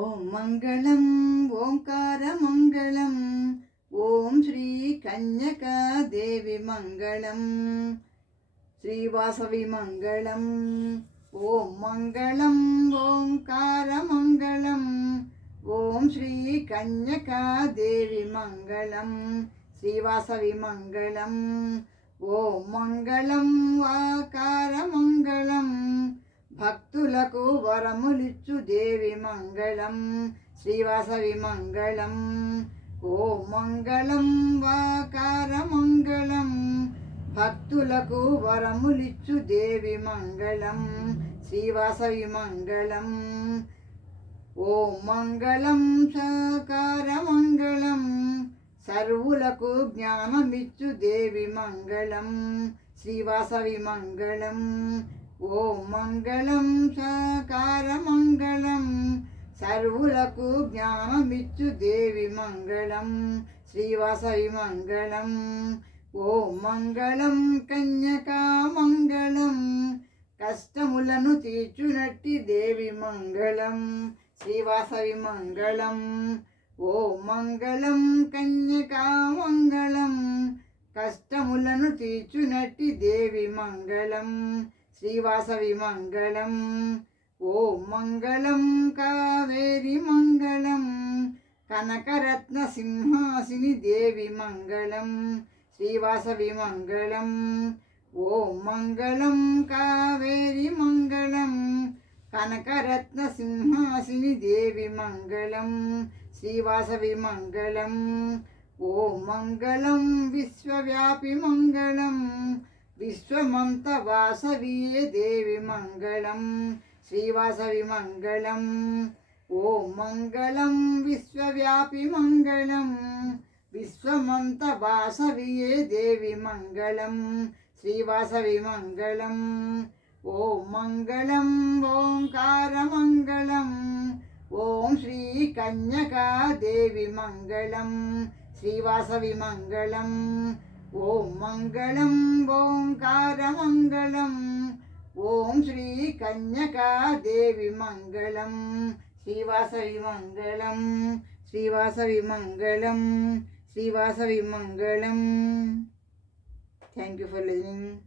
ఓం మంగళం ఓంకారమంగళం ఓం శ్రీ కన్యకాదేవి మంగళం శ్రీవాసవి మంగళం ఓం మంగళం ఓంకారమంగళం ఓం శ్రీ కన్యకాదేవి మంగళం శ్రీవాసవి మంగళం ఓం మంగళం వాకారమంగళం భక్తులకు వరములిచ్చు దేవి మంగళం శ్రీవాసవి మంగళం ఓం మంగళం వాకారమంగళం భక్తులకు వరములిచ్చు దేవి మంగళం శ్రీవాసవి మంగళం ఓం మంగళం సకారమంగళం సర్వులకు జ్ఞానమిచ్చు దేవి మంగళం శ్రీవాసవి మంగళం ఓం మంగళం సకారమంగళం సర్వులకు జ్ఞానమిచ్చు దేవి మంగళం శ్రీవాసవి మంగళం ఓం మంగళం కన్యకామంగళం కష్టములను తీర్చునట్టి దేవి మంగళం శ్రీవాసవి మంగళం ఓం మంగళం కన్యకామంగళం కష్టములను తీర్చునట్టి దేవి మంగళం శ్రీవాసవి మంగళం ఓం మంగళం కావేరి మంగళం కనకరత్న సింహాసిని దేవి మంగళం శ్రీవాసవి మంగళం ఓం మంగళం కావేరి మంగళం కనకరత్న సింహాసిని దేవి మంగళం శ్రీవాసవి మంగళం ఓం మంగళం విశ్వవ్యాపి మంగళం విశ్వమంత వాసవియే దేవి మంగళం శ్రీవాసవి మంగళం ఓం మంగళం విశ్వవ్యాపి మంగళం విశ్వమంత వాసవియే దేవి మంగళం శ్రీవాసవి మంగళం ఓం మంగళం ఓంకారమంగళం ఓం శ్రీ కన్యకాదేవి మంగళం శ్రీవాసవి మంగళం ఓం మంగళం ఓంకారమంగళం ఓం శ్రీ కన్యకాదేవి మంగళం శ్రీవాసవి మంగళం శ్రీవాసవి మంగళం శ్రీవాసవి మంగళం. Thank you for listening.